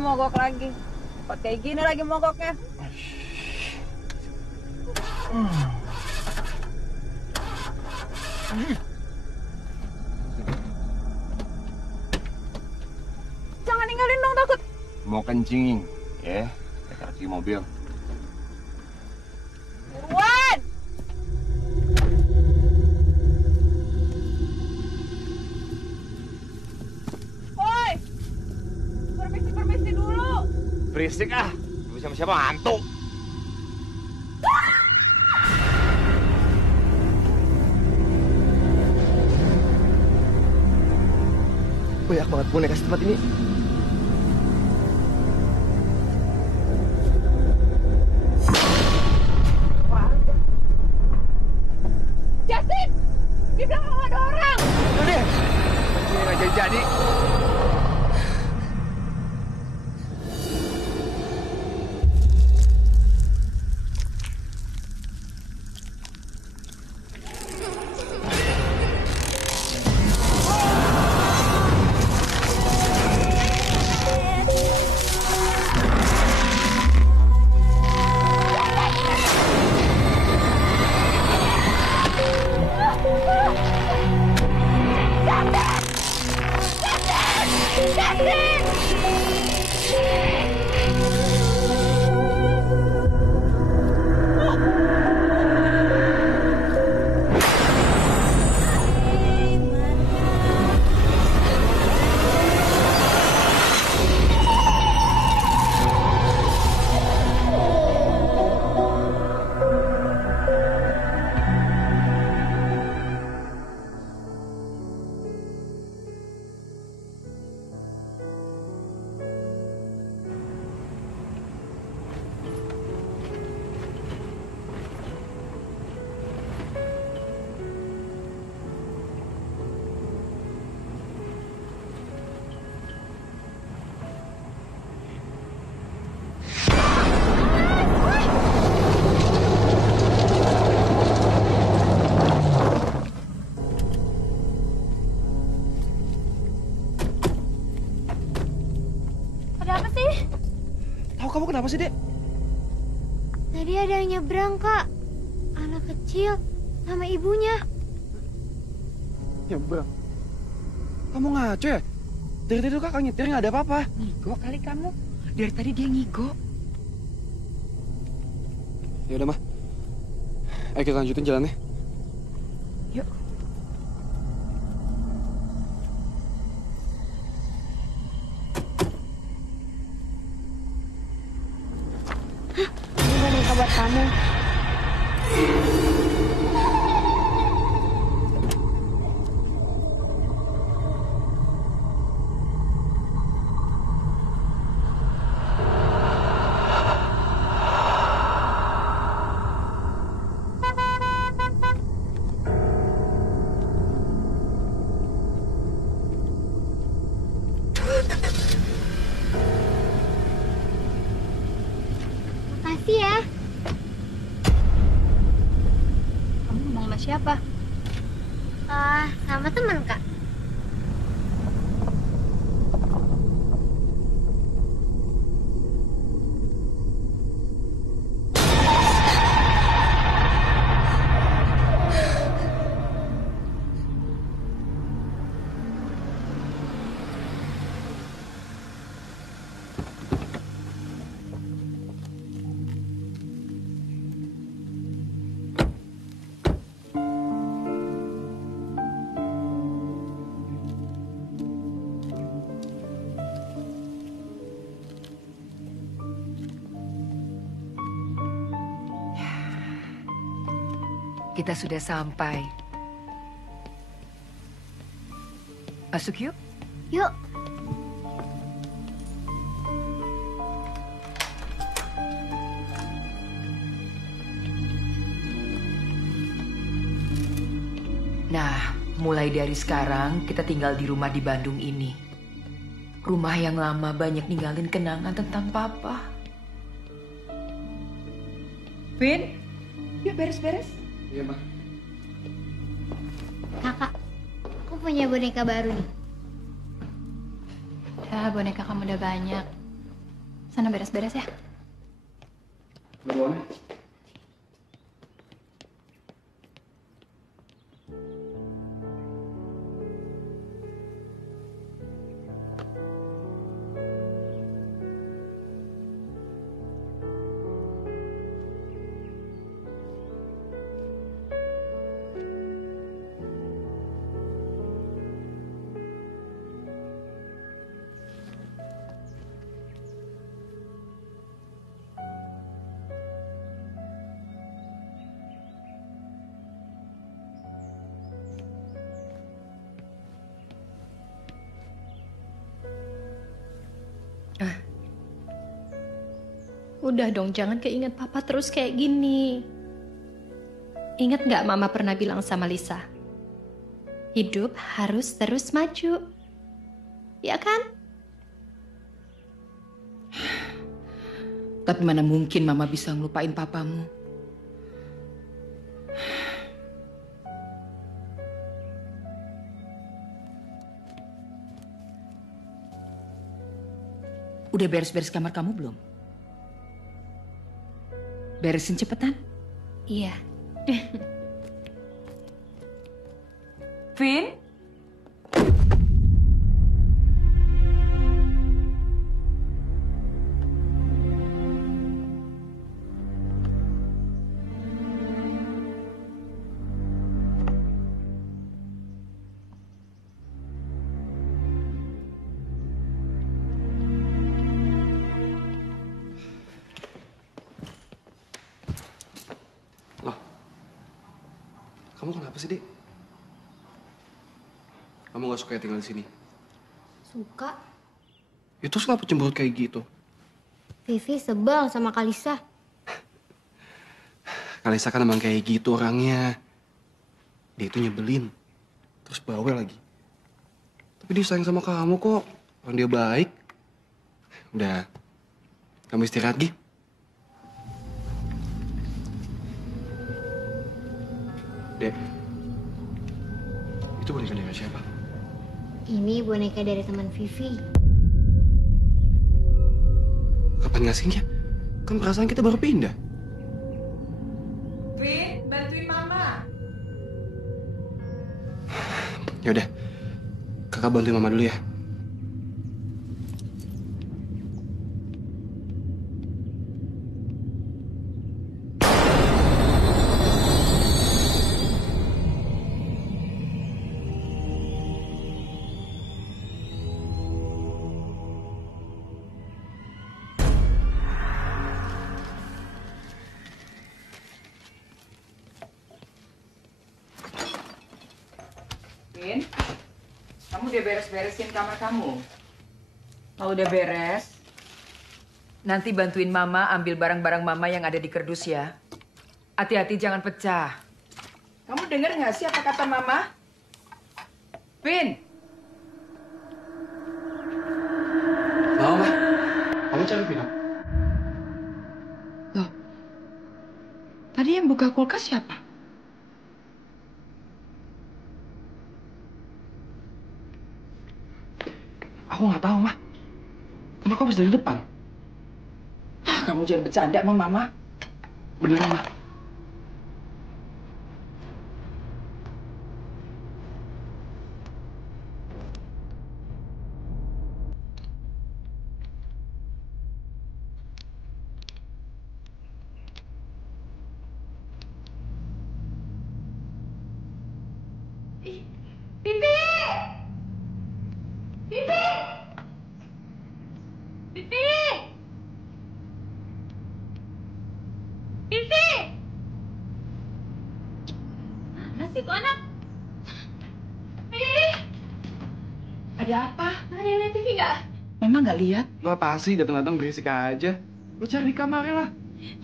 mogok lagi. Kok kayak gini lagi mogoknya? Jangan ninggalin dong, takut. Mau kencing, ya? Kita di mobil. Buruan! Woi! Permisi dulu. Berisik ah! Siapa hantu? Banyak banget boneka di tempat ini. Justin! Di belakang ada orang! Udah deh! Ini nggak jadi-jadi. Kamu kenapa sih, Dek? Tadi ada yang nyebrang, Kak. Anak kecil sama ibunya. Nyebrang? Kamu ngaco ya? Dari tadi tuh kakak nyetir nggak ada apa-apa. Ngigo kali kamu. Dari tadi dia ngigo. Ya udah, Mah. Ayo kita lanjutin jalannya. Yuk. Ini boneka buat kamu. Makasih ya. Kamu ngomong sama siapa? Sama teman, Kak. Kita sudah sampai. Masuk yuk. Yuk. Nah, mulai dari sekarang kita tinggal di rumah di Bandung ini. Rumah yang lama banyak ninggalin kenangan tentang Papa. Vin, yuk beres-beres. Iya, Mah. Kakak, aku punya boneka baru nih. Ya, boneka kamu udah banyak. Sana beres-beres ya. Berbuangnya. Udah dong, jangan keinget papa terus kayak gini. Ingat nggak mama pernah bilang sama Lisa? Hidup harus terus maju. Ya kan? Tapi mana mungkin mama bisa ngelupain papamu. Udah beres-beres kamar kamu belum? Beresin cepetan. Iya. Vin? Kamu kenapa sih, Dek? Kamu gak suka ya tinggal di sini? Suka. Itu kenapa cemberut kayak gitu? Vivi sebel sama Kalisa. Kalisa kan emang kayak gitu orangnya. Dia itu nyebelin. Terus bawel lagi. Tapi dia sayang sama kamu kok. Orang dia baik. Udah. Kamu istirahat, Gi. Dek, itu boneka dari siapa? Ini boneka dari teman Vivi. Kapan ngasihnya? Kan perasaan kita baru pindah. Vin, bantuin mama. Yaudah, kakak bantuin mama dulu ya. Vin, kamu udah beres-beresin kamar kamu? Kalau udah beres, nanti bantuin mama ambil barang-barang mama yang ada di kerdus ya. Hati-hati jangan pecah. Kamu denger nggak sih apa kata mama? Vin! Mau, Ma? Kamu cari Vina? Loh, tadi yang buka kulkas siapa? Aku nggak tahu, Ma. Emang kau bisa dari depan? Kamu jangan bercanda sama mama. Beneran, Ma. Vivi! Vivi! Vivi! Vivi! Mana sih tuh anak? Vivi! Ada apa? Ada yang lihat Vivi nggak? Memang nggak lihat? Lo apa sih datang-datang berisik aja? Lo cari di kamarnya lah.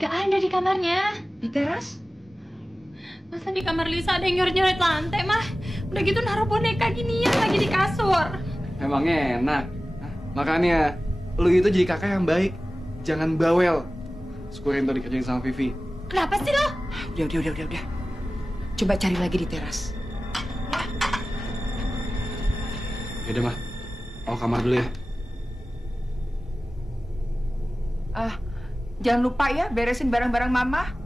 Nggak ada di kamarnya. Di teras? Masa di kamar Lisa ada yang nyoret-nyoret lantai, mah? Udah gitu naruh boneka ginian lagi di kasur. Emangnya enak. Makanya, lu itu jadi kakak yang baik. Jangan bawel. Syukurin tuh dikerjain sama Vivi. Kenapa sih lo? Udah. Coba cari lagi di teras. Yaudah, Ma. Aku kamar dulu ya. Ah, jangan lupa ya beresin barang-barang Mama.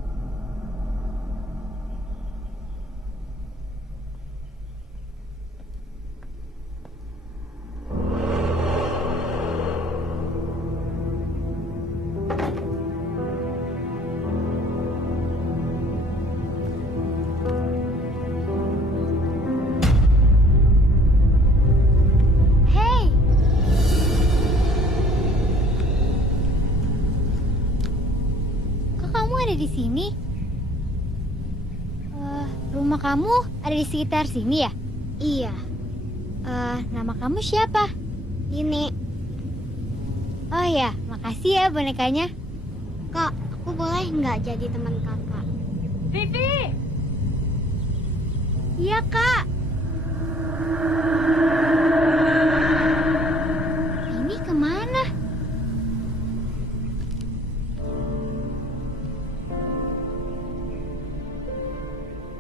Hey, kok kamu ada di sini? Rumah kamu ada di sekitar sini ya? Iya. Nama kamu siapa? Ini. Oh ya, makasih ya bonekanya. Kak, aku boleh nggak jadi teman kakak? Vivi! Iya, Kak. Ini kemana?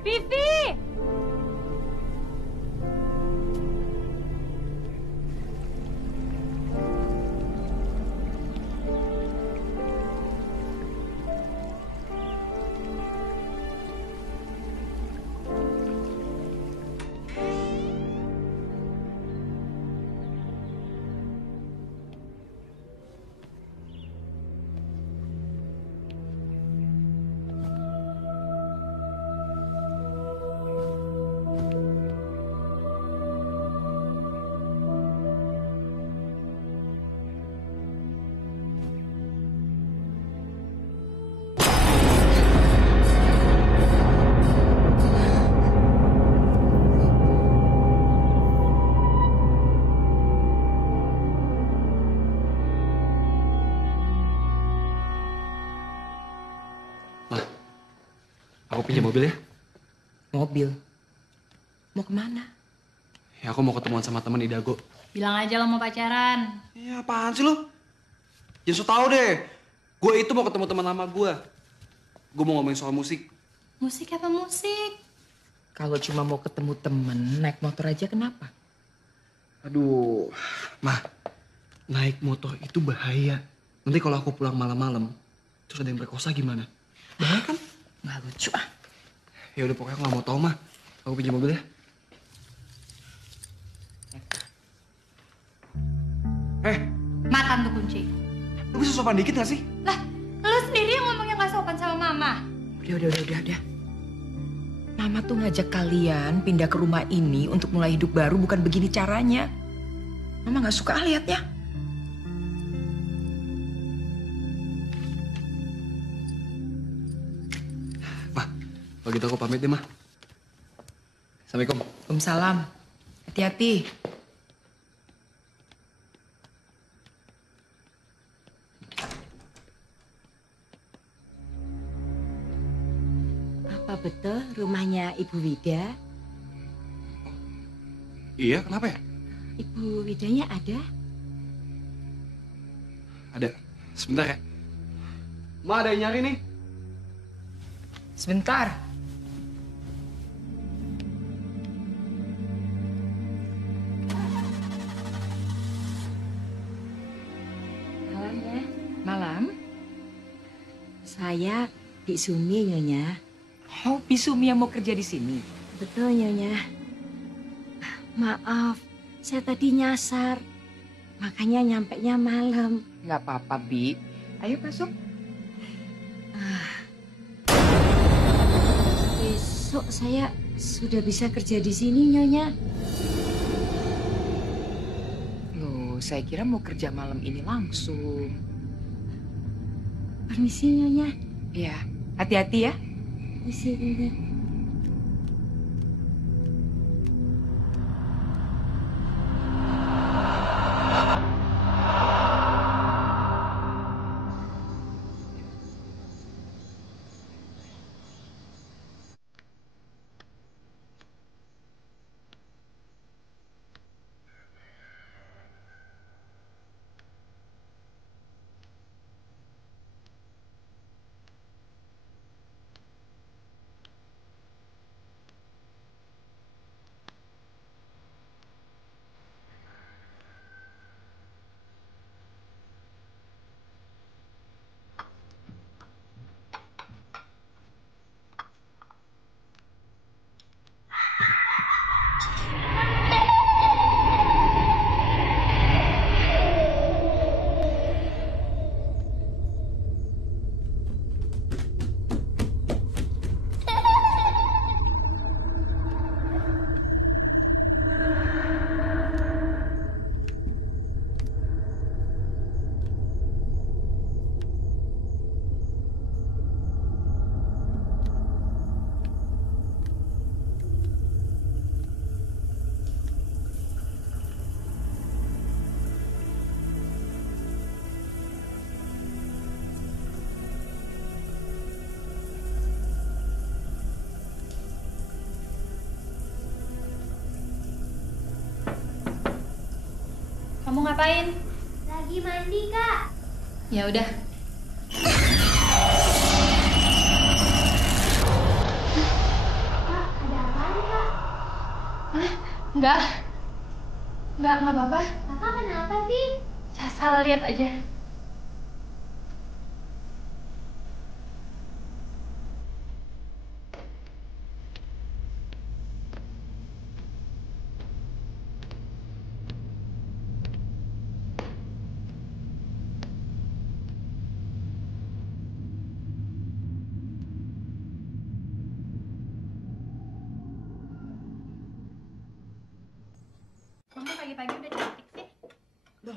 Vivi! Ma, aku pinjam mobil ya. Mobil? Mau kemana? Ya aku mau ketemuan sama teman di Dago. Bilang aja lo mau pacaran. Iya apaan sih lo? Jangan so tau deh. Gue itu mau ketemu teman lama gue. Gue mau ngomongin soal musik. Musik apa musik? Kalau cuma mau ketemu temen, naik motor aja kenapa? Aduh, Mah, naik motor itu bahaya. Nanti kalau aku pulang malam-malam, terus ada yang berkosa gimana? Bahaya kan? Nggak lucu ah. Ya udah pokoknya aku nggak mau tahu mah. Aku pinjam mobil ya. Makan tuh kunci. Lu bisa sopan dikit gak sih? Lah, lo sendiri yang ngomongnya gak sopan sama mama. Udah. Mama tuh ngajak kalian pindah ke rumah ini untuk mulai hidup baru, bukan begini caranya. Mama nggak suka lihatnya. Mah, kalau gitu aku pamit deh, Mah. Assalamualaikum. Waalaikumsalam. Hati-hati. Apa betul rumahnya Ibu Wida? Iya, kenapa ya? Ibu Widanya ada? Ada. Sebentar ya. Ma, ada yang nyari nih. Sebentar. Malam ya. Malam. Saya Bik Sumi, Nyonya. Oh, Bisumi yang mau kerja di sini. Betul, Nyonya. Maaf, saya tadi nyasar. Makanya nyampenya malam. Nggak apa-apa, Bi. Ayo masuk. Besok saya sudah bisa kerja di sini, Nyonya. Loh, saya kira mau kerja malam ini langsung. Permisi, Nyonya. Iya, hati-hati ya. Permisi, Nyonya. Kamu ngapain? Lagi mandi, Kak. Ya udah. Kak, ada apa nih, Kak? Enggak. Enggak apa-apa. Kakak kenapa sih? Saya salah lihat aja. Mama pagi-pagi udah cantik sih. Loh,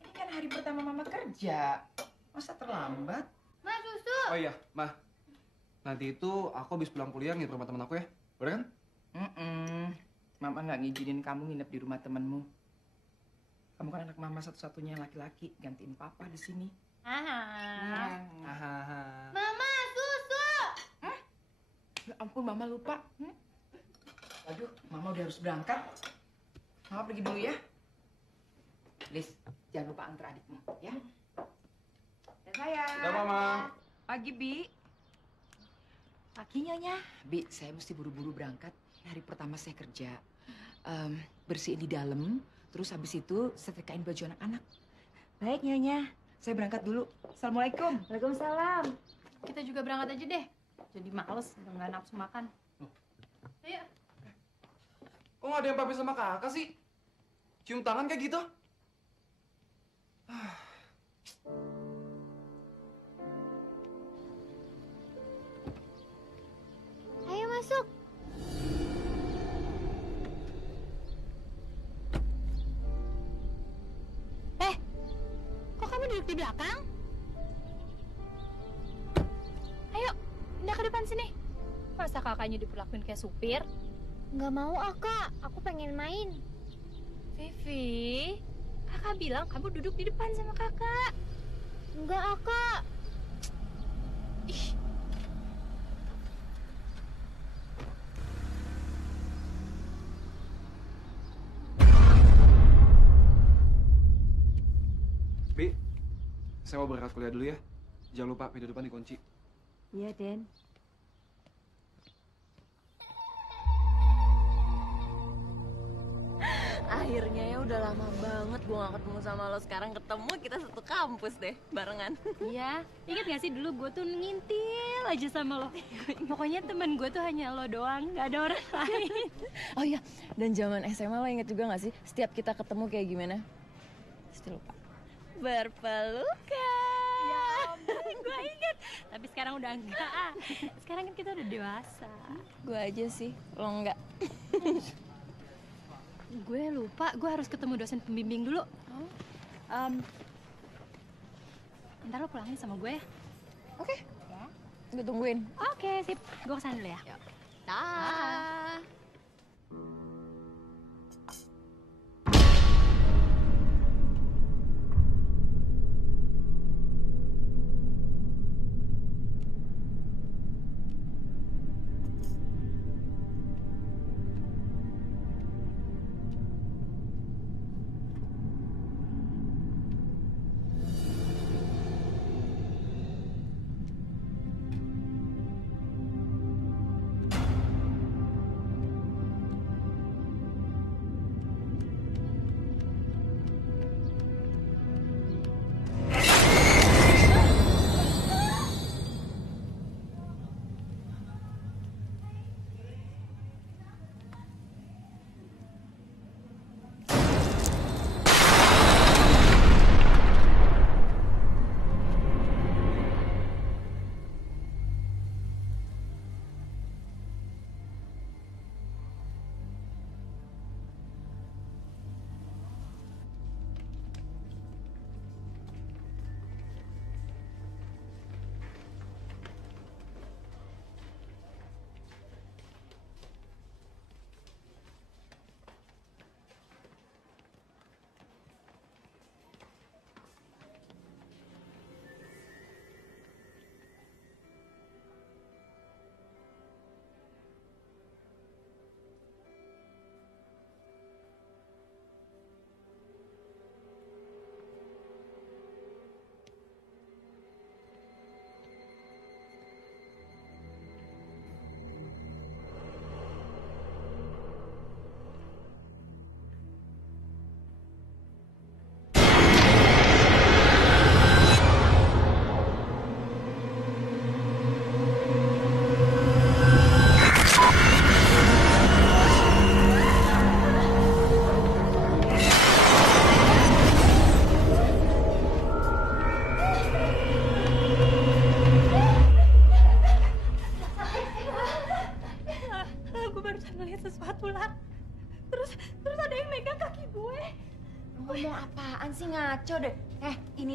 ini kan hari pertama Mama kerja. Masa terlambat? Ma, susu. Oh iya, Mah. Nanti itu aku habis pulang kuliah nginep rumah temen aku ya. Boleh kan? Mama nggak ngizinin kamu nginep di rumah temenmu. Kamu kan anak Mama satu-satunya yang laki-laki. Gantiin Papa di sini. Hahaha. Mama, susu. Ya ampun, Mama lupa. Aduh, Mama udah harus berangkat. Mama pergi dulu ya. Lis, jangan lupa antar adikmu, ya. Dan sayang. Udah, Mama. Pagi, Bi. Pagi Nyonya. Bi, saya mesti buru-buru berangkat. Hari pertama saya kerja. Bersihin di dalam, terus habis itu setrikain baju anak-anak. Baik Nyonya. Saya berangkat dulu. Assalamualaikum. Waalaikumsalam. Kita juga berangkat aja deh. Jadi males, udah nggak nafsu makan. Ayo. Kok nggak ada yang papi sama kakak sih? Cium tangan kayak gitu? Ayo masuk. Kok kamu duduk di belakang? Ayo, pindah ke depan sini. Masa kakaknya diperlakuin kayak supir? Nggak mau ah, Kak. Aku pengen main. Vivi, kakak bilang kamu duduk di depan sama kakak. Enggak ah, Kak. Ih, Bi, saya mau berangkat kuliah dulu ya. Jangan lupa pintu depan dikunci. Iya, Den. Akhirnya ya udah lama banget gue gak ketemu sama lo. Sekarang ketemu, kita satu kampus deh, barengan. iya. Ingat gak sih dulu gue tuh ngintil aja sama lo. Pokoknya temen gue tuh hanya lo doang, gak ada orang lain. Oh iya, dan zaman SMA lo inget juga gak sih? Setiap kita ketemu kayak gimana? Pasti lupa. Berpelukan. Ya ampun, gue inget. Tapi sekarang udah enggak. Sekarang kan kita udah dewasa. Gue aja sih, lo enggak. Gue lupa, gue harus ketemu dosen pembimbing dulu. Ntar lo pulangin sama gue ya. Oke, gue tungguin. Oke, sip. Gue kesana dulu ya. Dah.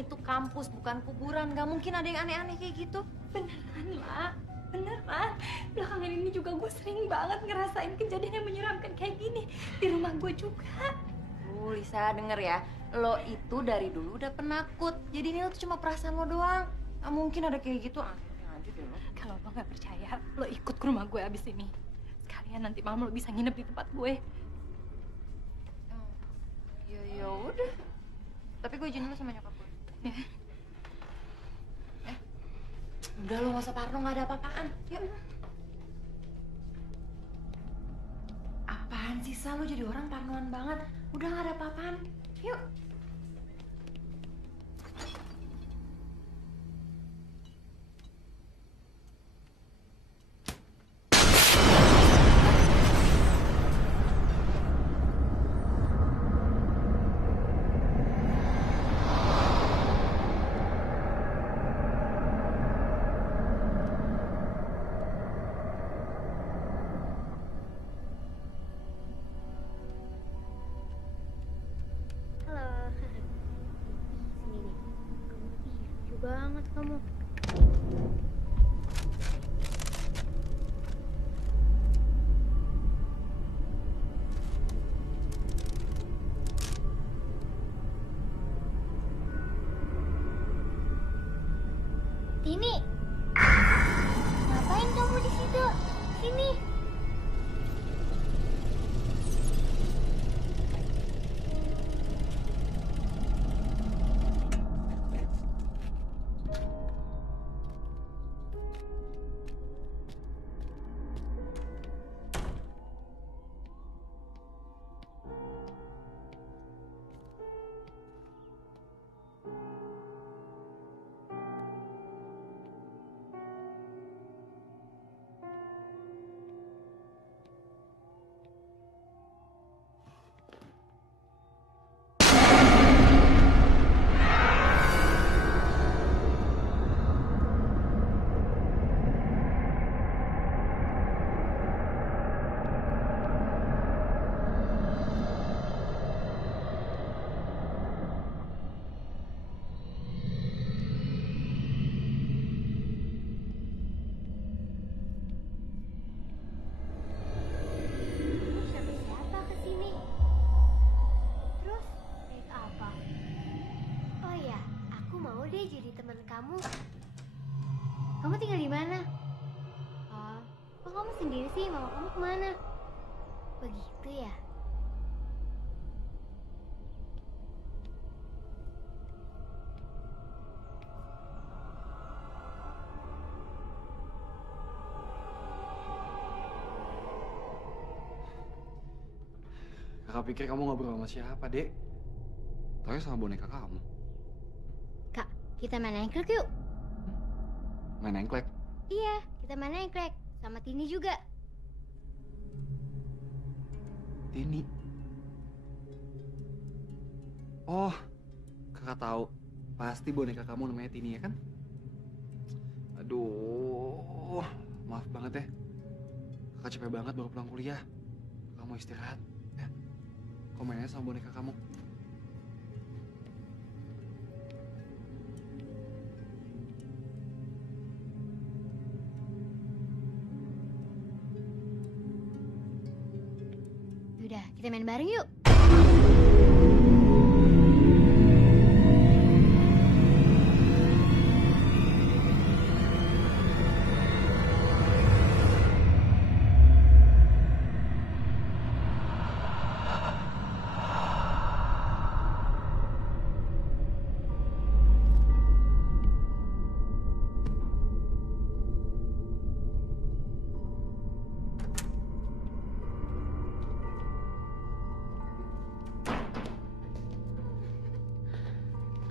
itu kampus bukan kuburan, nggak mungkin ada yang aneh-aneh kayak gitu. Beneran, Ma. Beneran. Belakangan ini juga gue sering banget ngerasain kejadian yang menyeramkan kayak gini. Di rumah gue juga. Lisa denger ya, lo itu dari dulu udah penakut. Jadi ini tuh cuma perasaan lo doang. Nggak mungkin ada kayak gitu, aneh aja deh lo. Kalau lo nggak percaya, lo ikut ke rumah gue abis ini. Sekalian nanti malam lo bisa nginep di tempat gue. Ya udah. Tapi gue izin dulu sama nyokap gue. Ya. Udah lo nggak usah parno, nggak ada apa-apaan. Yuk. Apaan sih, Sa? Lo jadi orang parnoan banget. Udah nggak ada apa-apaan. Yuk. Halo. Sini nih. Kamu lucu banget kamu. Tini. Ngapain kamu di situ? Sini. Siapa kesini? Terus naik apa? Oh ya, aku mau deh jadi teman kamu. Kamu tinggal di mana? Oh, kok kamu sendiri sih? Mama kamu kemana? Begitu ya? Kakak pikir kamu ngobrol sama siapa, Dek? Taunya sama boneka kamu. Kak, kita main engklek yuk. Main engklek. Iya, kita main engklek. Sama Tini juga. Tini. Oh, kakak tahu. Pasti boneka kamu namanya Tini ya kan? Aduh, maaf banget ya. Kakak capek banget baru pulang kuliah. Kamu istirahat ya. Kau mainnya sama boneka kamu. Udah, kita main bareng yuk.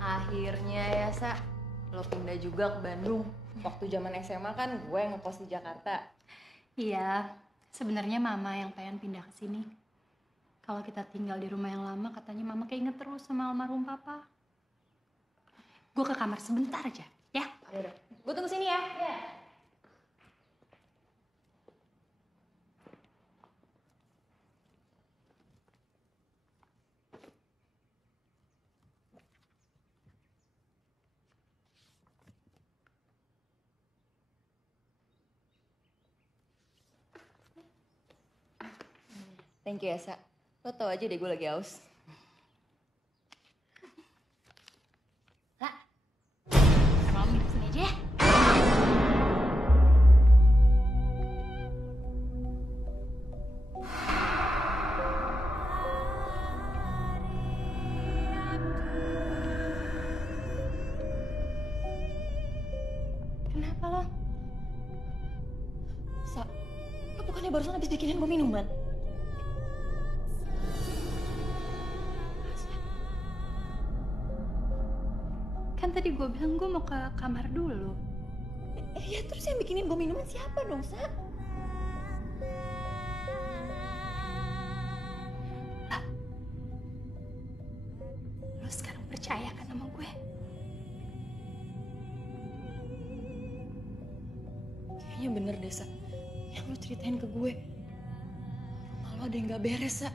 Akhirnya ya, Sa, lo pindah juga ke Bandung. Waktu zaman SMA kan gue yang ngekos di Jakarta. Iya, sebenarnya mama yang pengen pindah ke sini. Kalau kita tinggal di rumah yang lama, katanya mama keinget terus sama almarhum papa. Gue ke kamar sebentar aja, ya? Yaudah, gue tunggu sini ya. Thank you ya, Sa. Lo tau aja deh gue lagi haus. Lah, malam hidup sini aja ya. Kenapa lo? Sa, lo bukannya barusan habis bikinin gue minuman? Kan tadi gue bilang gue mau ke kamar dulu. Ya terus yang bikinin gue minuman siapa dong, Sa? Lo sekarang percaya kan sama gue? Kayaknya bener deh, Sa. Yang lo ceritain ke gue. Rumah lo ada yang gak beres, Sa.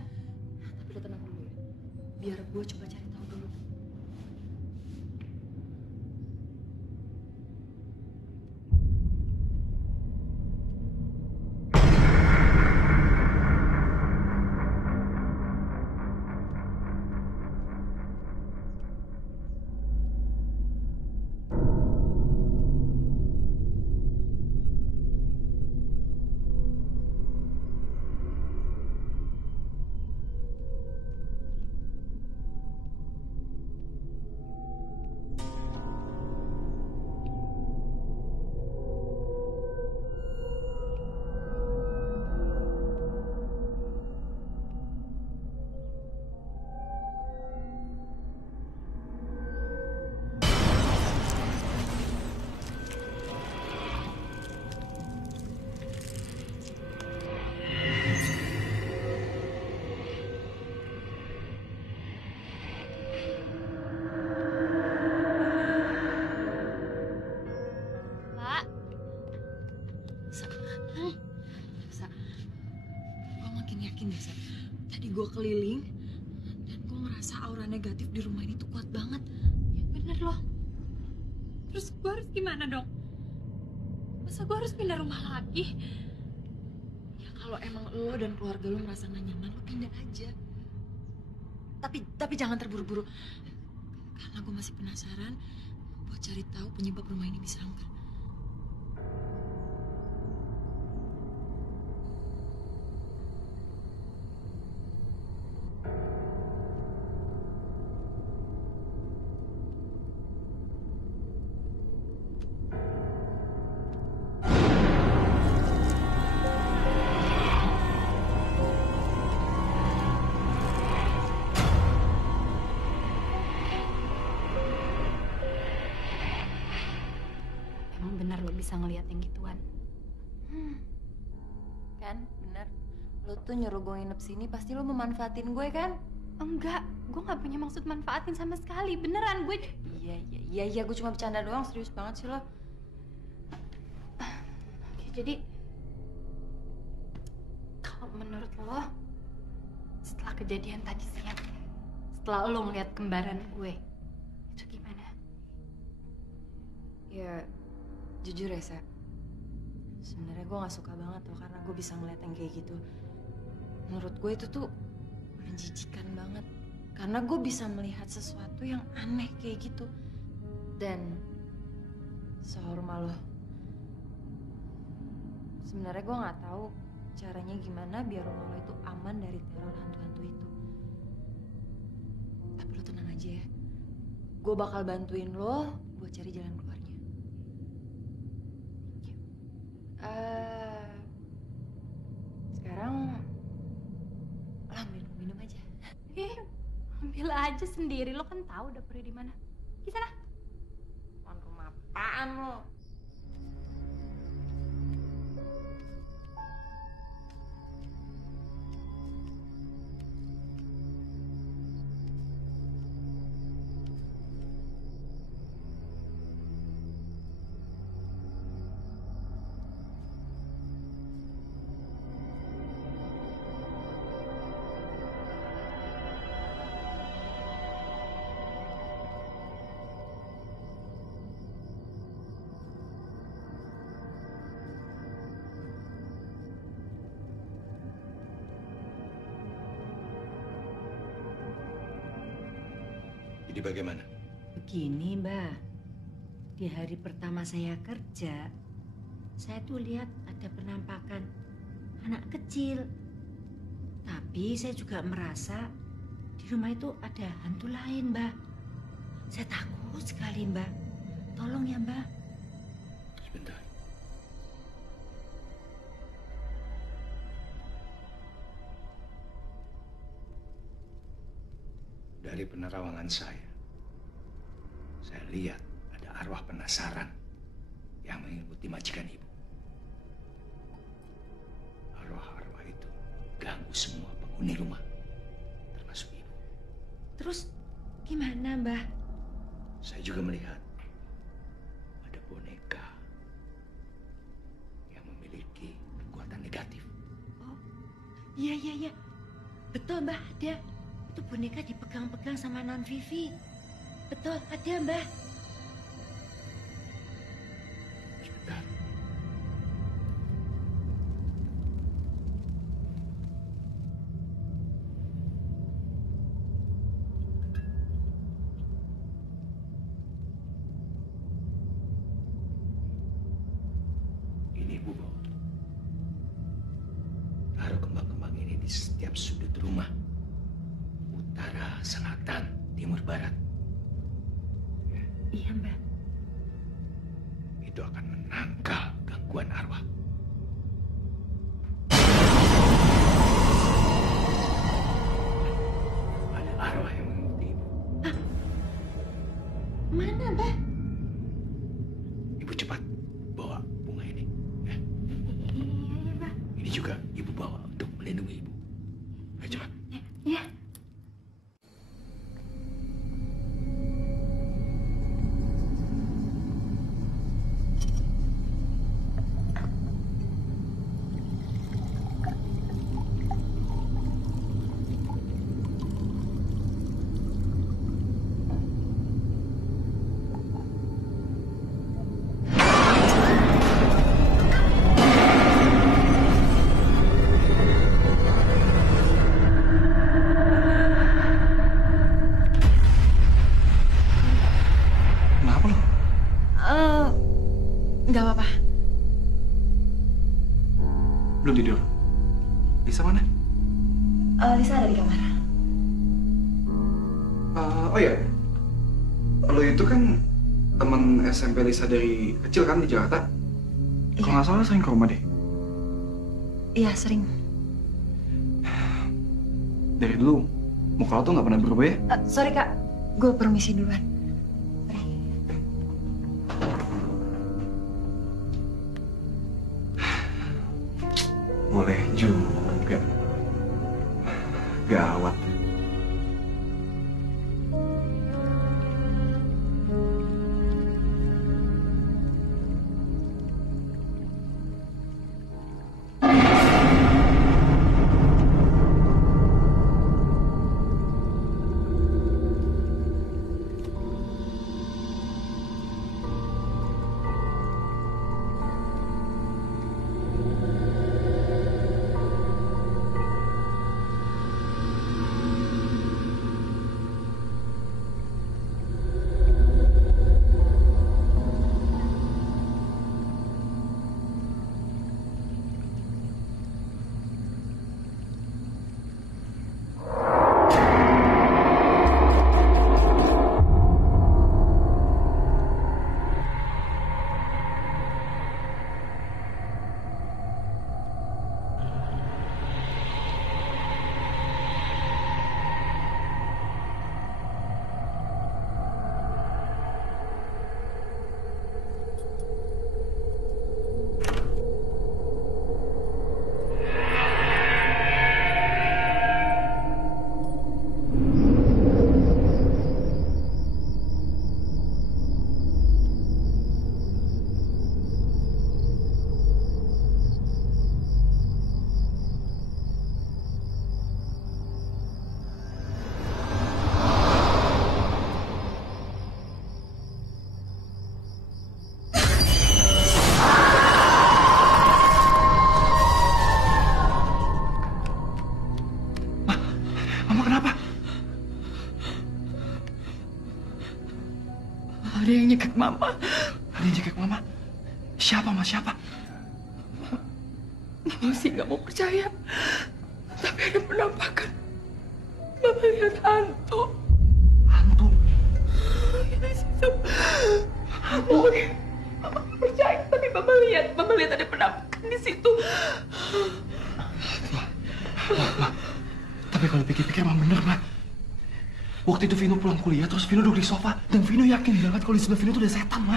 Tapi lo tenang dulu ya. Biar gue coba cari tahu dulu. Pak, Sa, gue makin yakin deh, Sa. Tadi gue keliling, dan gue ngerasa aura negatif di rumah ini tuh kuat banget. ya bener loh. Terus gue harus gimana dong? Masa gue harus pindah rumah lagi? Ya kalau emang lo dan keluarga lo merasa gak nyaman, lo pindah aja. Tapi jangan terburu-buru. Karena gue masih penasaran buat cari tahu penyebab rumah ini bisa angker. Emang bener lo bisa ngeliat yang gituan? Kan, bener. Lo tuh nyuruh gue nginep sini, pasti lo memanfaatin gue kan? Enggak, gue gak punya maksud manfaatin sama sekali. Beneran, gue... Iya, gue cuma bercanda doang, serius banget sih lo. Oke, jadi... Kalau menurut lo, setelah kejadian tadi siang, setelah lo ngeliat kembaran gue, itu gimana? Ya, jujur ya, Sa. Sebenarnya gue gak suka banget loh karena gue bisa ngeliat yang kayak gitu. Menurut gue itu tuh menjijikan banget. Karena gue bisa melihat sesuatu yang aneh kayak gitu. Dan soal rumah lo, sebenarnya gue gak tahu caranya gimana biar rumah lo itu aman dari teror hantu-hantu itu. Tapi lo tenang aja ya. Gue bakal bantuin lo buat cari jalan keluarnya. Sekarang lo ambil minum aja. Ambil aja sendiri, lo kan tahu dapurnya di mana. Di sana. Tuan rumah apaan lo? Jadi bagaimana? Begini, Mbak. Di hari pertama saya kerja, saya tuh lihat ada penampakan anak kecil. Tapi saya juga merasa di rumah itu ada hantu lain, Mbak. Saya takut sekali, Mbak. Tolong ya, Mbak. Sebentar. Dari penerawangan saya lihat ada arwah penasaran yang mengikuti majikan ibu. Arwah-arwah itu ganggu semua penghuni rumah, termasuk ibu. Terus gimana, Mbak? Saya juga melihat ada boneka yang memiliki kekuatan negatif. Oh, iya. Betul, Mbak, ada. Itu boneka dipegang-pegang sama Non Vivi. Betul, ada, Mbak. Sebentar. Ini ibu bawa. Taruh kembang-kembang ini di setiap sudut rumah. Utara, selatan, timur, barat. Iya, Mbak. Itu akan menangkal gangguan arwah. Ada arwah yang mengikuti ibu. Mana, Mbak? Ibu cepat bawa bunga ini. Ya. Iya, Mbak. Ini juga ibu bawa untuk melindungi ibu. Ayo cepat. Iya. Kenapa lo? Nggak apa-apa. Belum tidur? Lisa mana? Lisa ada di kamar. Oh iya, lo itu kan teman SMP Lisa dari kecil kan di Jakarta? Kalau nggak salah sering ke rumah deh. Iya, sering. Dari dulu, muka lo tuh nggak pernah berubah ya? Sorry, Kak. Gue permisi duluan. Boleh juga. Gawat. Mama. Ada yang cekek Mama. Siapa, Ma? Siapa? Mama sih nggak mau percaya. Tapi ada penampakan. Mama lihat hantu. Hantu? Yes, itu. Hantu? Mama nggak percaya, tapi Mama lihat ada penampakan di situ. Ma. Tapi kalau pikir-pikir emang bener, Ma. Waktu itu Vino pulang kuliah, terus Vino duduk di sofa. Dan Vino yakin banget kalau di sebelah Vino itu ada setan, Ma.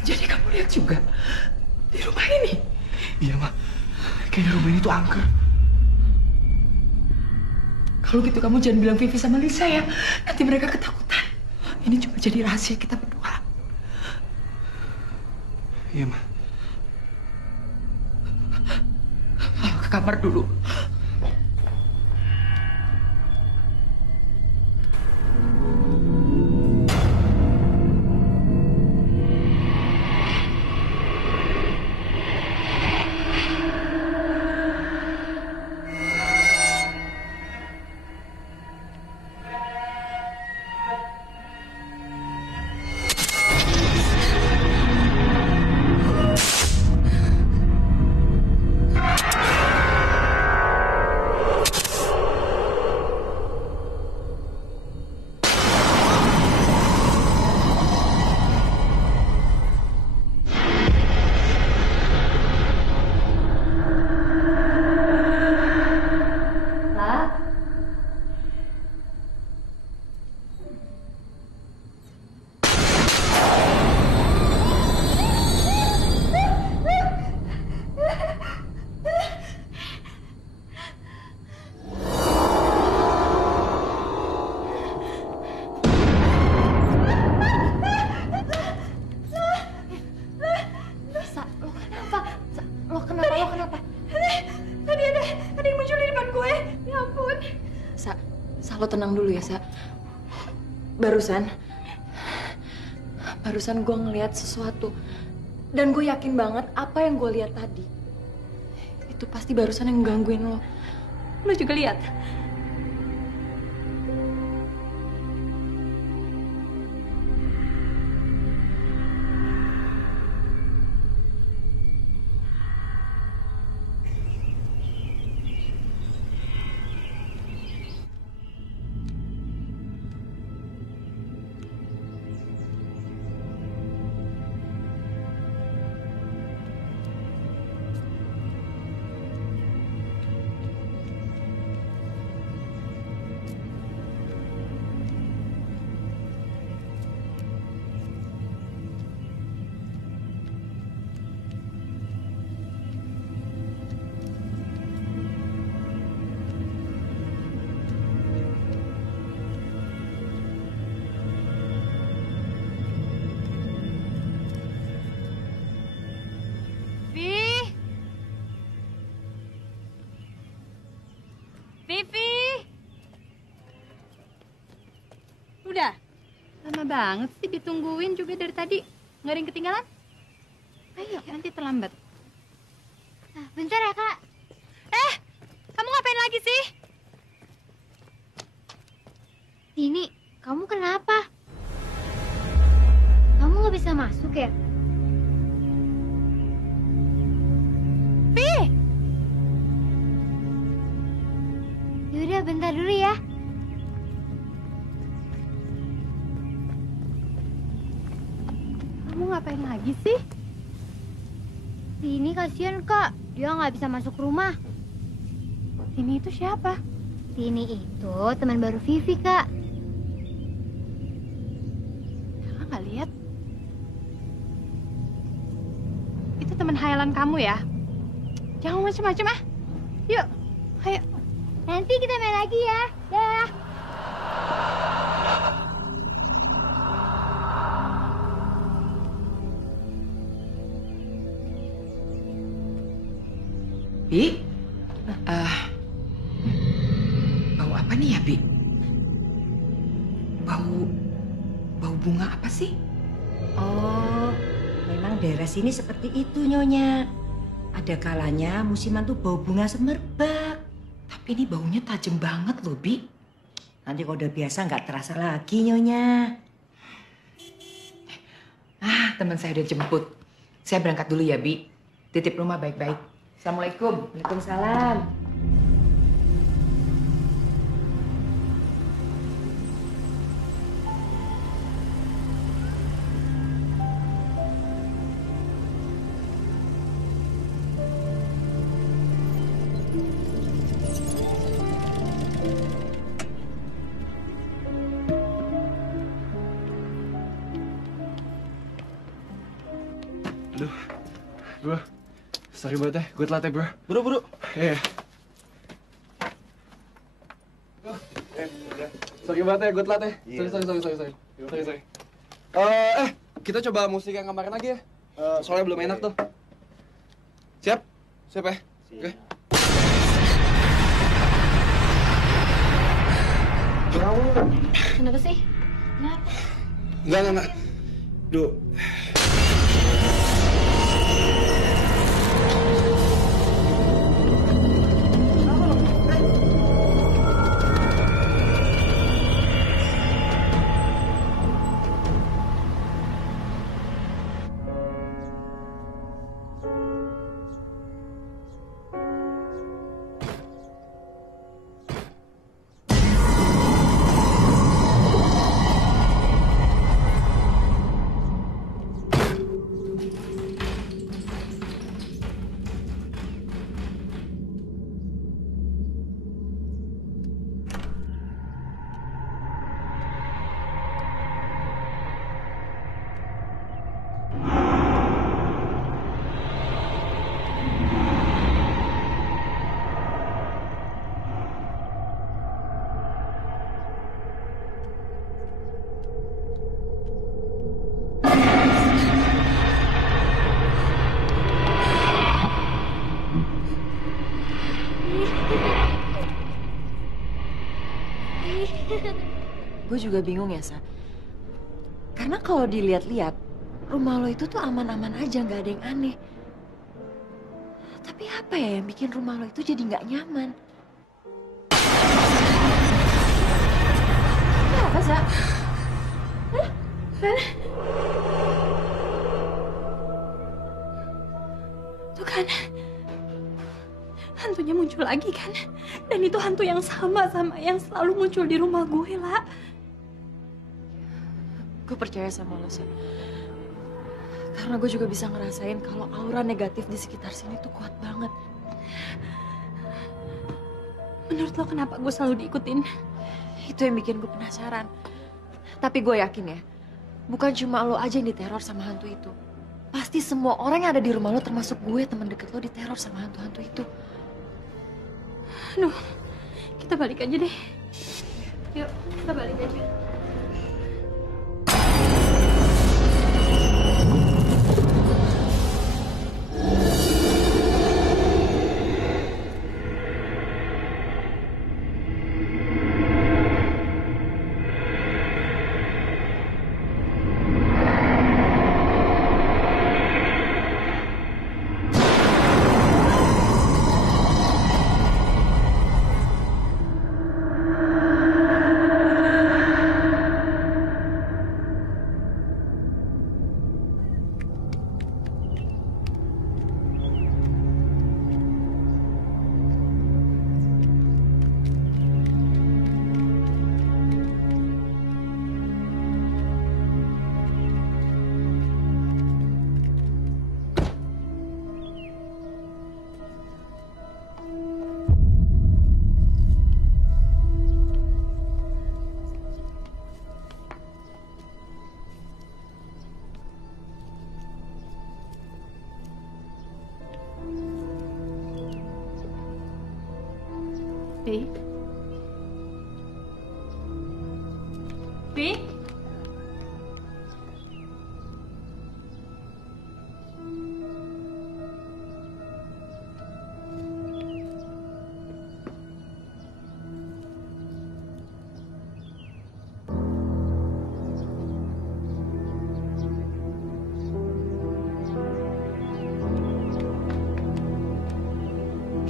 Jadi kamu lihat juga di rumah ini? Iya, Ma. Kayaknya rumah ini tuh angker. Kalau gitu kamu jangan bilang Vivi sama Lisa ya. Nanti mereka ketakutan. Ini cuma jadi rahasia kita berdua. Iya, Ma. Ayo ke kamar dulu. Lo tenang dulu ya, Sa. Barusan gue ngeliat sesuatu. Dan gue yakin banget apa yang gue lihat tadi. Itu pasti barusan yang gangguin lo. Lo juga lihat? Udah? Lama banget sih ditungguin juga dari tadi. Nggak ada yang ketinggalan? Ayo, nanti terlambat. Nah, bentar ya, Kak. Kamu ngapain lagi sih? Tini, kamu kenapa? Kamu nggak bisa masuk ya? Vi! Yaudah, bentar dulu ya. Kamu ngapain lagi sih? Tini kasihan, Kak. Dia nggak bisa masuk rumah. Tini itu siapa? Tini itu teman baru Vivi, Kak. Kakak nggak lihat? Itu teman hayalan kamu ya? Jangan macem-macem ah. Yuk, ayo. Nanti kita main lagi ya. Dah. Bi? Bau apa nih ya, Bi? Bau bunga apa sih? Oh, memang daerah sini seperti itu, Nyonya. Ada kalanya musiman tuh bau bunga semerbak. Tapi ini baunya tajam banget loh, Bi. Nanti kalau udah biasa nggak terasa lagi Nyonya. Teman saya udah jemput. Saya berangkat dulu ya, Bi. Titip rumah baik-baik. Assalamualaikum. Waalaikumsalam. Aduh, bro. Sorry banget ya, gue telat ya, bro. Buru. Iya. Sorry banget ya, gue telat ya. Sorry. Kita coba musik yang kemarin lagi ya. Soalnya belum enak tuh. Siap? Siap ya? Oke. Kenapa sih? Enggak. Duh. Gue juga bingung ya, Sa. Karena kalau dilihat-lihat, rumah lo itu tuh aman-aman aja, nggak ada yang aneh. Tapi apa ya yang bikin rumah lo itu jadi nggak nyaman? Apa, Sa? Hah? Ren? Tuh kan, hantunya muncul lagi kan? Dan itu hantu yang sama yang selalu muncul di rumah gue, lah. Gue percaya sama lo, Sa. Karena gue juga bisa ngerasain kalau aura negatif di sekitar sini tuh kuat banget. Menurut lo kenapa gue selalu diikutin? Itu yang bikin gue penasaran. Tapi gue yakin ya, bukan cuma lo aja yang diteror sama hantu itu. Pasti semua orang yang ada di rumah lo, termasuk gue, teman deket lo, diteror sama hantu-hantu itu. Aduh, kita balik aja deh. Yuk, kita balik aja. Pi? Pi?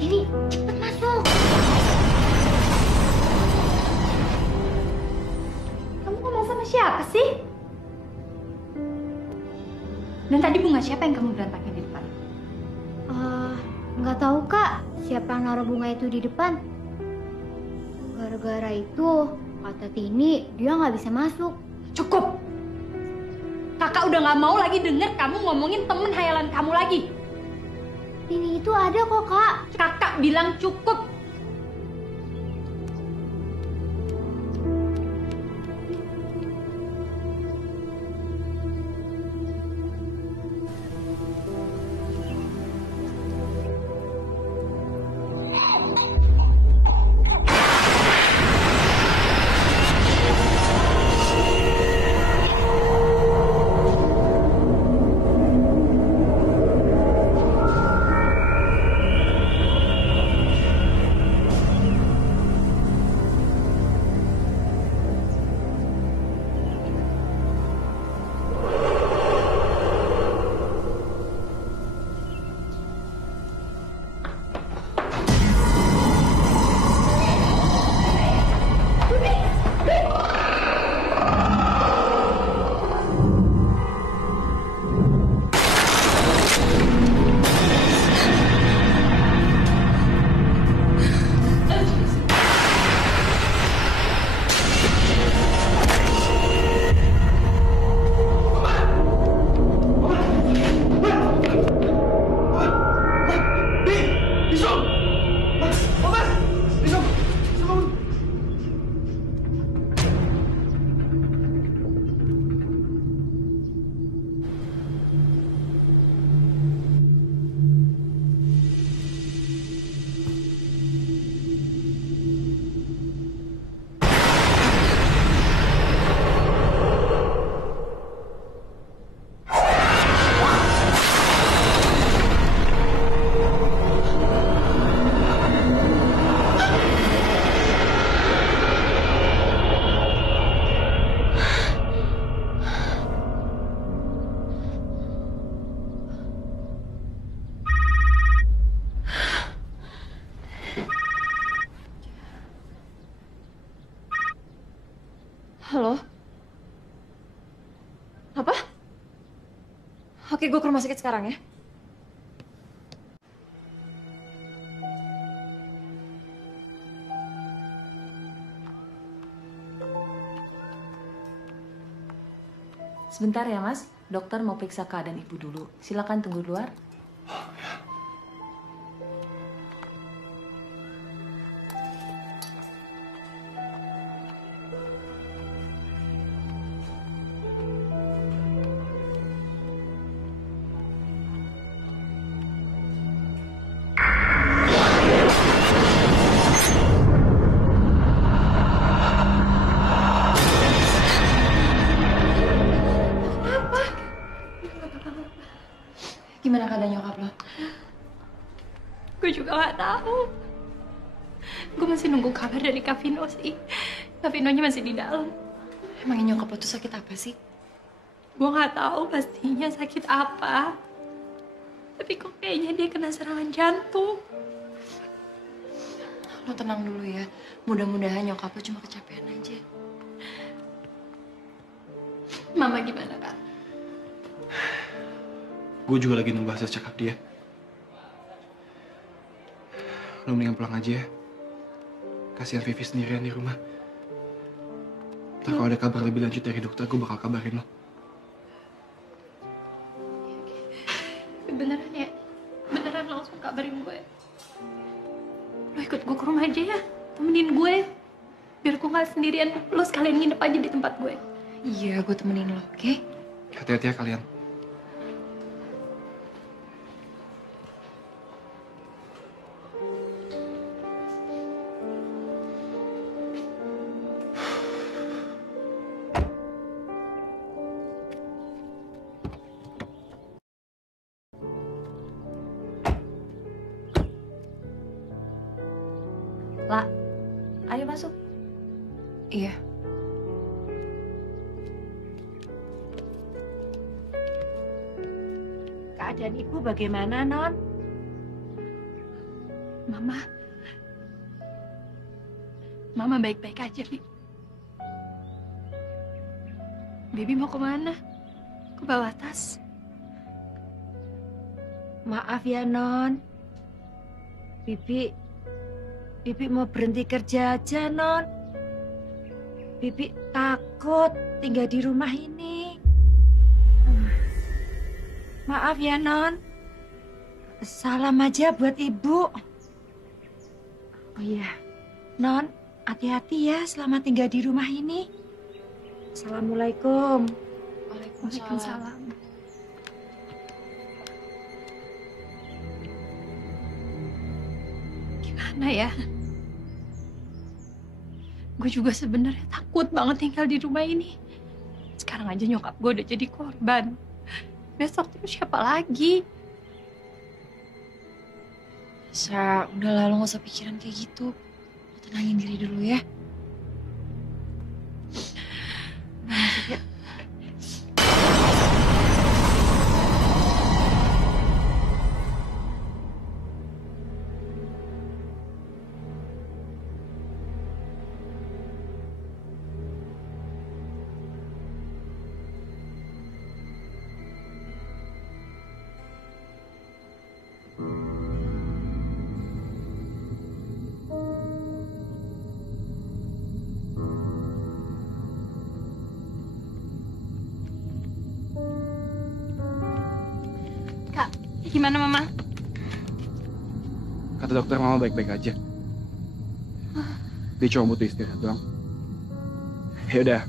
Dewi, cepet masuk. Dan tadi bunga siapa yang kamu berantakin di depan? Nggak tahu kak, siapa yang naruh bunga itu di depan. Gara-gara itu, kata Tini, dia nggak bisa masuk. Cukup! Kakak udah nggak mau lagi denger kamu ngomongin temen hayalan kamu lagi. Tini itu ada kok kak. Kakak bilang cukup. Halo? Apa? Oke, gue ke rumah sakit sekarang ya. Sebentar ya mas, dokter mau periksa keadaan ibu dulu. Silakan tunggu di luar. Gimana keadaan nyokap lo? Gue juga gak tahu. Gue masih nunggu kabar dari Kak Vino sih. Kak Vinonya masih di dalam. Emangnya nyokap lo tuh sakit apa sih? Gue gak tahu pastinya sakit apa. Tapi kok kayaknya dia kena serangan jantung. Lo tenang dulu ya. Mudah-mudahan nyokap lo cuma kecapean aja. Mama gimana, Kak? Gue juga lagi nunggu hasil check up dia. Lo mendingan pulang aja ya. Kasihan Vivi sendirian di rumah. Ntar kalau ada kabar lebih lanjut dari dokter, gue bakal kabarin lo. Beneran ya? Beneran langsung kabarin gue. Lo ikut gue ke rumah aja ya. Temenin gue. Biar gue gak sendirian. Lo sekalian nginep aja di tempat gue. Iya, gue temenin lo, oke? Hati-hati ya kalian. La, ayo masuk. Iya. Keadaan ibu bagaimana, Non? Mama baik-baik aja, Bi. Bibi mau kemana? Ke bawah tas. Maaf ya, Non. Bibi mau berhenti kerja aja, Non. Bibi takut tinggal di rumah ini. Maaf ya, Non. Salam aja buat Ibu. Oh iya, Non, hati-hati ya selama tinggal di rumah ini. Assalamualaikum. Waalaikumsalam. Gimana ya? Gue juga sebenarnya takut banget tinggal di rumah ini. Sekarang aja nyokap gue udah jadi korban. Besok terus siapa lagi? Sa, udah lah, lo gak usah pikiran kayak gitu. Lo tenangin diri dulu ya. Gimana Mama? Kata dokter mama baik-baik aja. Dia cuma butuh istirahat doang. Ya udah,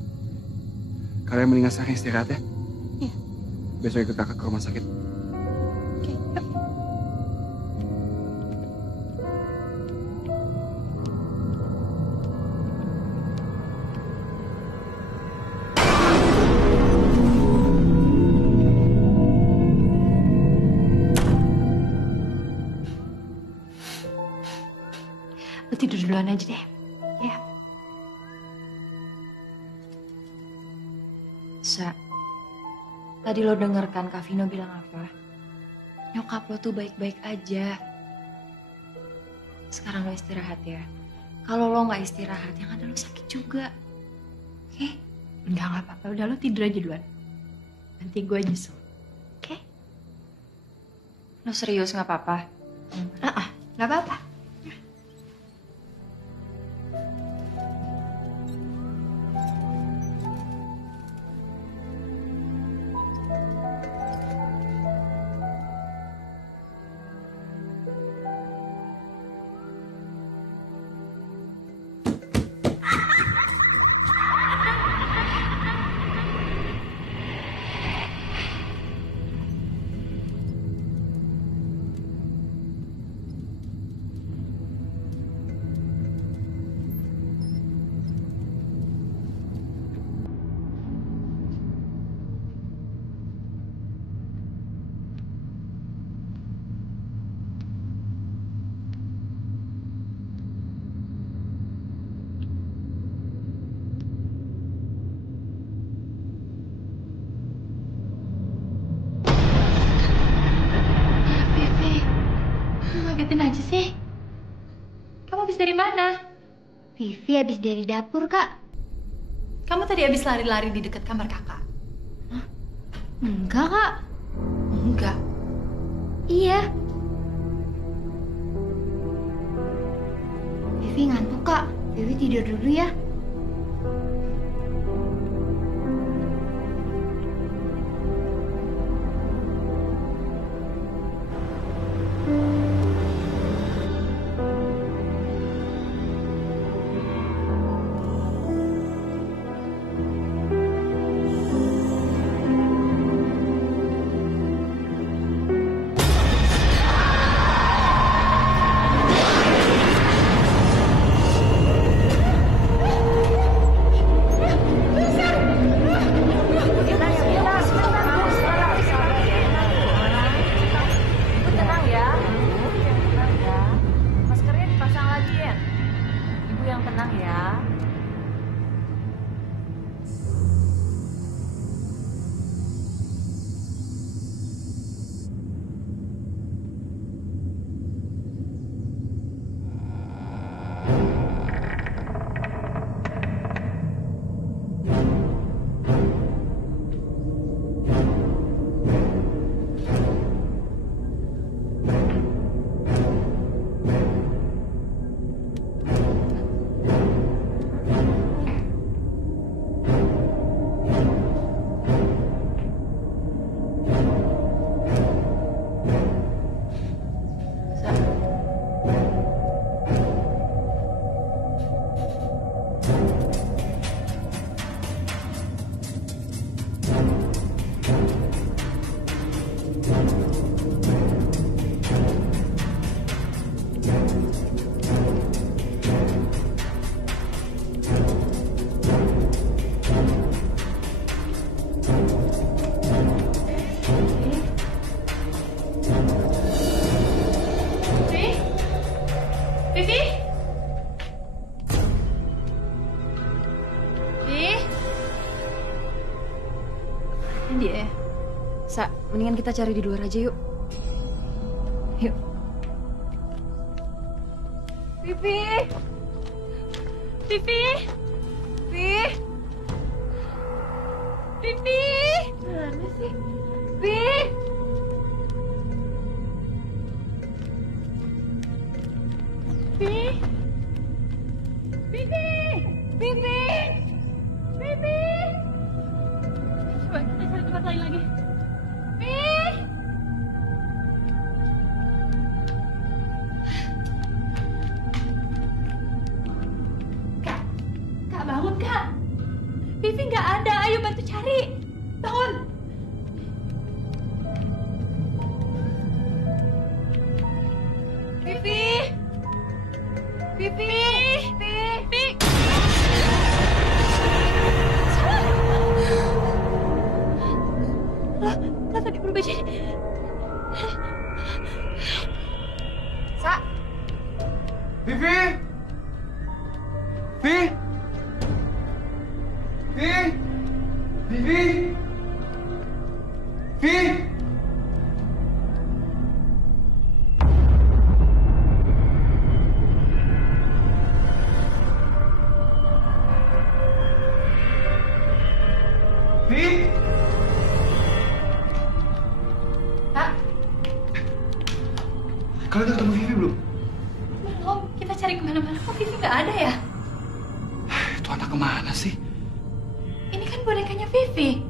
kalian mendingan sekarang istirahat ya. Iya. Besok ikut kakak ke rumah sakit. Oke, yuk. Lo tidur duluan aja deh. Ya. Sa, tadi lo denger kan Kak Vino bilang apa? Nyokap lo tuh baik-baik aja. Sekarang lo istirahat ya. Kalau lo gak istirahat, yang ada lo sakit juga. Oke? Enggak apa-apa. Udah lo tidur aja duluan. Nanti gue nyusul. Oke? Lo serius gak apa-apa? Gak apa-apa. Vivi, ngagetin aja sih. Kamu habis dari mana? Vivi habis dari dapur, Kak. Kamu tadi habis lari-lari di dekat kamar kakak. Enggak, Kak. Enggak. Iya. Vivi ngantuk, Kak. Vivi tidur dulu ya. Dia. Sa, mendingan kita cari di luar aja yuk. Yuk. Vivi! Vivi! Vivi! Vivi! Mana sih? Vivi! Vivi! Vivi! Vivi! Vivi! Coba kita cari tempat lain lagi. Vivi! Kak bangun kak. Vivi nggak ada, ayo bantu cari. Bangun. Vivi! Vivi! Vivi! Lah tadi berubah jadi. Sa! Vivi! Vi! Vi! Vivi! Vi! Vi! Kak, Kalian udah ketemu Vivi belum? belum. Kita cari kemana-mana. Kok Vivi nggak ada ya? Itu anak kemana sih? Ini kan bonekanya Vivi.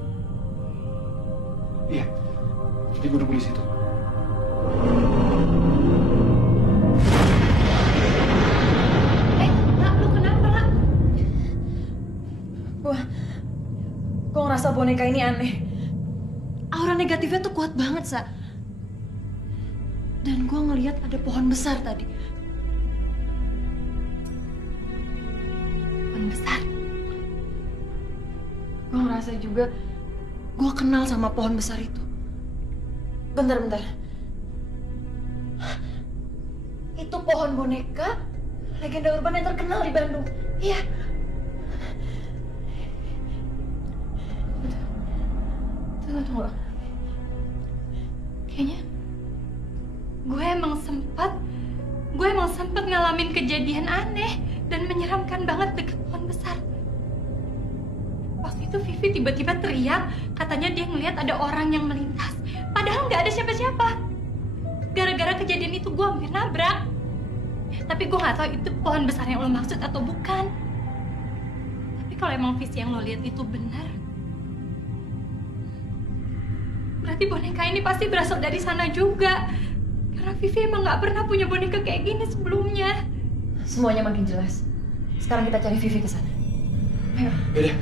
Iya, dia gue nunggu di situ. Nak, lu kenapa, Nak? Gue ngerasa boneka ini aneh. Aura negatifnya tuh kuat banget, Sa. Dan gue ngeliat ada pohon besar tadi. Pohon besar. Gue ngerasa juga gue kenal sama pohon besar itu. Bentar. Itu pohon boneka legenda urban yang terkenal di Bandung. Iya. Tunggu. Kayaknya gue emang sempet ngalamin kejadian aneh dan menyeramkan banget deket pohon besar. Waktu itu Vivi tiba-tiba teriak, katanya dia ngelihat ada orang yang melintas. Padahal nggak ada siapa-siapa. Gara-gara kejadian itu gue hampir nabrak. Tapi gue nggak tahu itu pohon besar yang lo maksud atau bukan. Tapi kalau emang visi yang lo lihat itu benar, berarti boneka ini pasti berasal dari sana juga. Karena Vivi emang nggak pernah punya boneka kayak gini sebelumnya. Semuanya makin jelas. Sekarang kita cari Vivi ke sana. Ayo. Yaudah.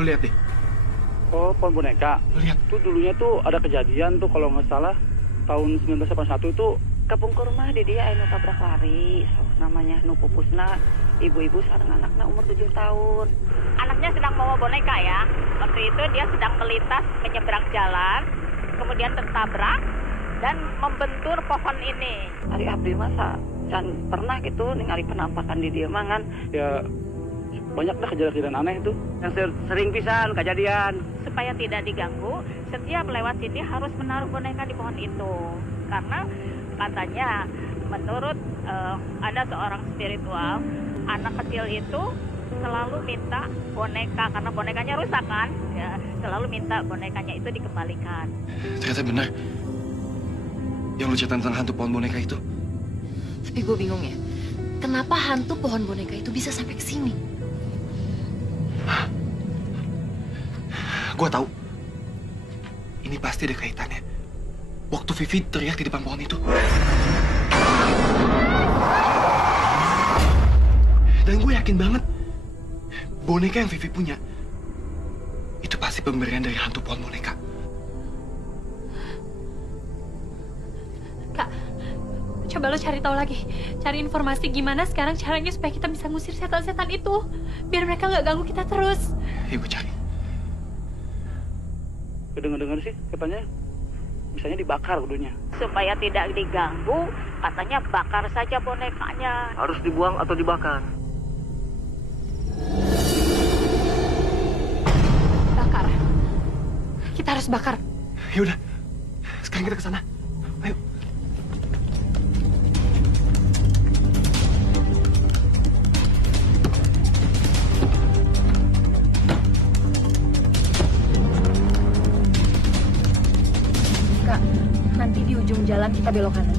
Lu lihat deh. Oh, pohon boneka. Lu lihat. Tuh dulunya tuh ada kejadian tuh kalau nggak salah tahun 1981 itu Kepung kurma di dia anu tabrak lari, namanya Nu Pupusna, ibu-ibu sareng anaknya umur 7 tahun. Anaknya sedang bawa boneka ya. Waktu itu dia sedang melintas menyeberang jalan, kemudian tertabrak dan membentur pohon ini. Ari abdi masa can pernah gitu ningali penampakan di dia mangan. ya banyak dah kejadian aneh itu yang sering pisan kejadian. Supaya tidak diganggu, setiap lewat sini harus menaruh boneka di pohon itu. Karena katanya menurut ada seorang spiritual, anak kecil itu selalu minta boneka karena bonekanya rusak kan, ya, selalu minta bonekanya itu dikembalikan. Ternyata benar. Yang lu cerita tentang hantu pohon boneka itu. Tapi gue bingung ya, kenapa hantu pohon boneka itu bisa sampai ke sini? Gue tahu. Ini pasti ada kaitannya. Waktu Vivi teriak di depan pohon itu. Dan gue yakin banget, boneka yang Vivi punya, itu pasti pemberian dari hantu pohon boneka. Kak, coba lo cari tahu lagi. Cari informasi gimana sekarang caranya supaya kita bisa ngusir setan-setan itu. Biar mereka nggak ganggu kita terus. Ayo gue cari. Kedengar-dengar sih katanya misalnya dibakar kudunya. Supaya tidak diganggu, katanya bakar saja bonekanya. Harus dibuang atau dibakar? Bakar. Kita harus bakar. Ya udah, sekarang kita ke sana. Ayo. Kak, nanti di ujung jalan kita belok kanan.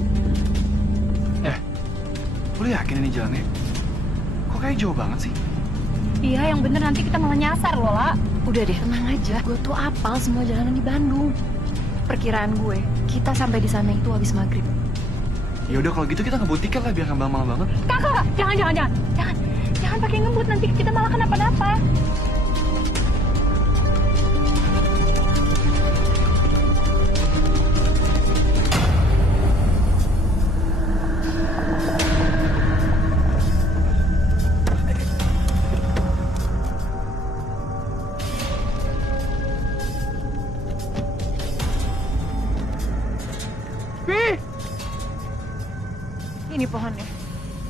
Lu yakin ini jalannya? Kok kayak jauh banget sih? Iya, yang bener nanti kita malah nyasar loh, La. Udah deh, tenang aja. Gue tuh apal semua jalanan di Bandung. Perkiraan gue, kita sampai di sana itu habis maghrib. Ya udah kalau gitu kita ngebut tiket lah biar nggak malam banget. Kakak, jangan pakai ngebut, nanti kita malah kenapa-napa. Ini pohonnya.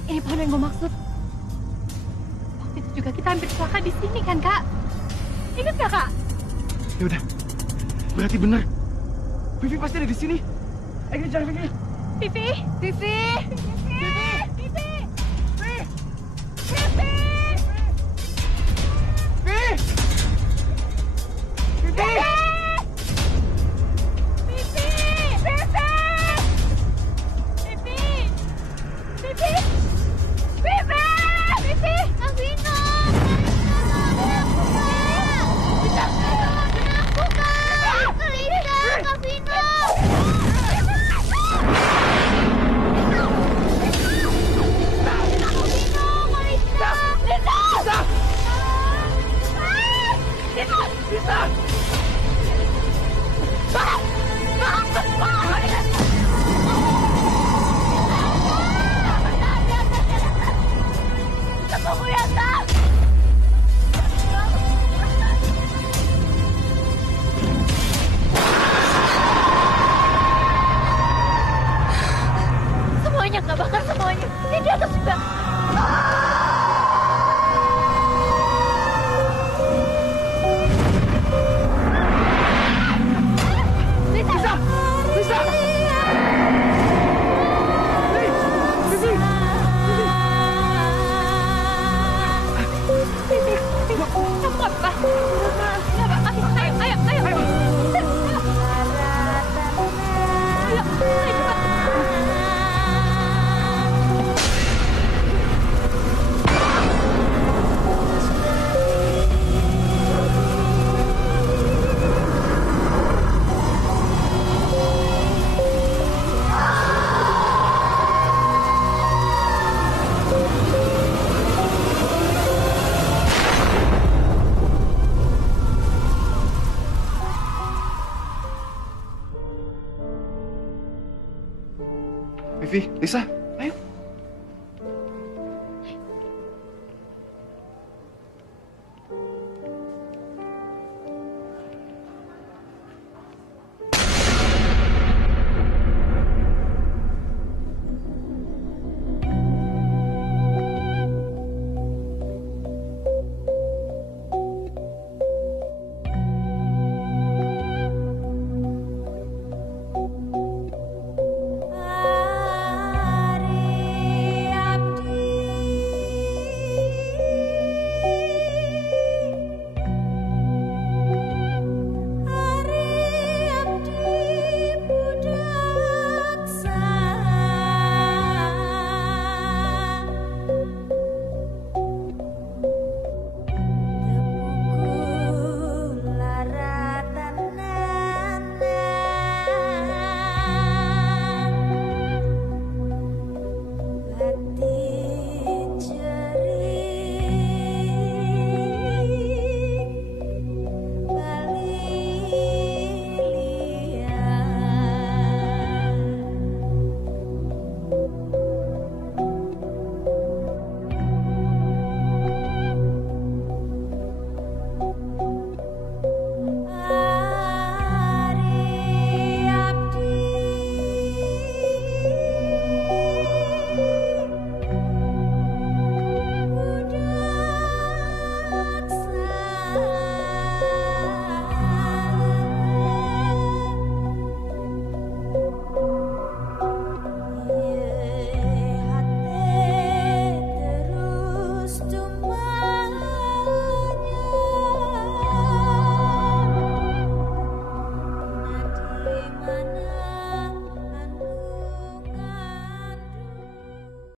Ini pohon yang gue maksud. Waktu itu juga kita hampir celaka di sini kan, Kak? Ingat gak, Kak? Ya udah, berarti bener. Vivi pasti ada di sini. Ayo kejar Vivi. Vivi.